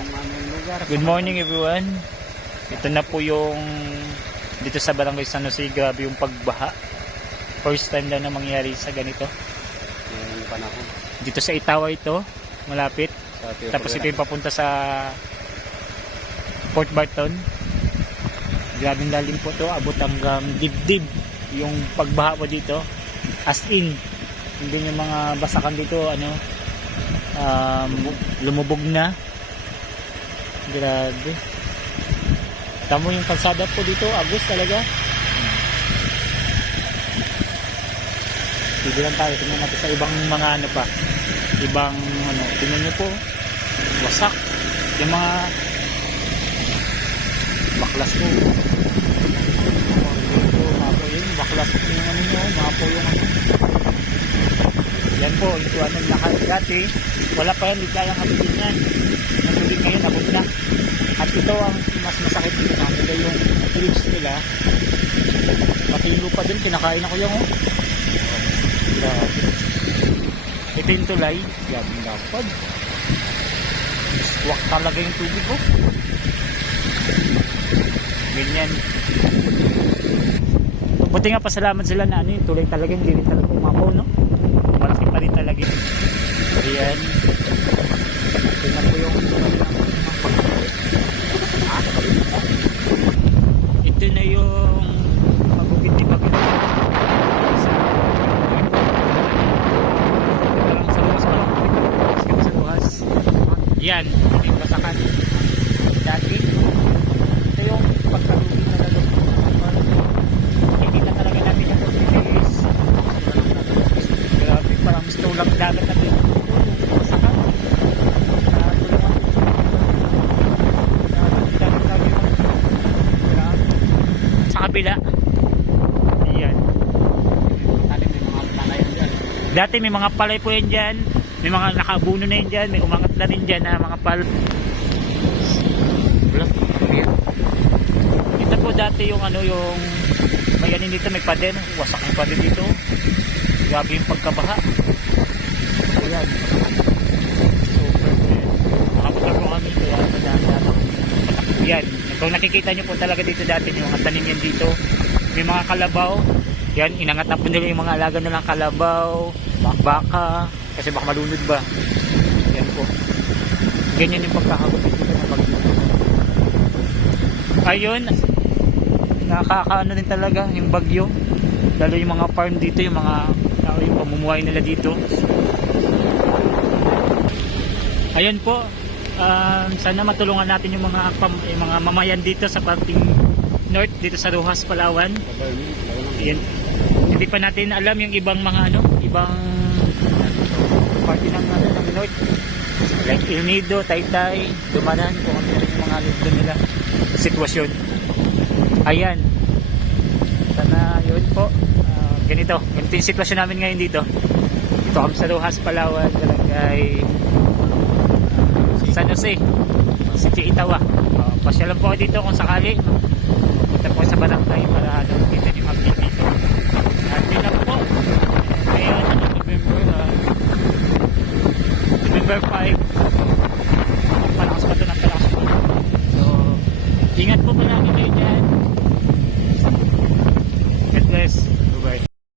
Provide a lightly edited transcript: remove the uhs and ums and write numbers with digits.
yung aming lugar. Good morning everyone. Ito na po yung dito sa Barangay San Jose. Grabe yung pagbaha. First time daw na mangyari sa ganito. Yung panahon. Dito sa Itawa ito, malapit. Tapos ito yung papunta sa Port Barton. Grabing lalim po to, abot hanggang dibdib yung pagbaha po dito. As in, hindi yung mga basakan dito lumubog na. Grabe. Tamo yung kalsada po dito, agos talaga. Sige lang tayo, tingnan natin sa ibang mga pa. Ibang tingnan nyo po, wasak. Yung mga baklas po. Mapo yun, baklas po yung mapo yung yan po, ito dati, wala pa yan, hindi kayang abutin yan. Nabugin ngayon, abot na. At ito ang mas masakit dito na yung ribs nila. Matilo pa din, kinakain ako yung ito yung tulay. Yan, dapat. Swak talaga yung tubig ko. Ganyan. Buti nga pasalamat sila na yung tulay talaga, hindi rin talaga umapaw, no? Malaki pa rin talaga. Ayan. Tingnan po yung ito na yung pagubit ni Pagod. Sa luhas. Yan, yung basakan. Dati, ito yung pagkarugin na lalong. Hindi na talaga namin yung pagbilis. Grabe, parang gusto lang dagat natin. Basakan. Sa kabila. Ayan. Dati may mga palay po yan dyan. May mga nakabuno na yan dyan. May umangat na rin dyan na mga palay. Ito po dati yung yung mayanin dito, may paden. Wasak yung paden dito. Grabe yung pagkabaha. Ayan. Super po yan. Makabutal po kami. Kaya madami. Yan. Kung nakikita nyo po talaga dito dati yung mga tanim yan dito. May mga kalabaw. Yan. Inangat na po nila yung mga alaga nilang kalabaw. Baka. Kasi baka malunod ba. Yan po. Ganyan yung pagkakagot dito ng bagyo. Ayun. Nakakaano din talaga yung bagyo. Lalo yung mga farm dito. Yung mga yung pamumuhay nila dito. Ayun po. Sana matulungan natin yung mga mamayan dito sa parting north dito sa Roxas, Palawan. Ayan. Hindi pa natin alam yung ibang mga ibang party ng north like El Nido, Taytay, Dumanan, kung ano yung mga lugar nila sitwasyon. Ayan. Sana yun po. Ganito yung sitwasyon namin ngayon dito. Dito kami sa Roxas, Palawan, Barangay San Jose, City Itawa. Pasyalan po ako dito kung sakali. Punta po sa barangay para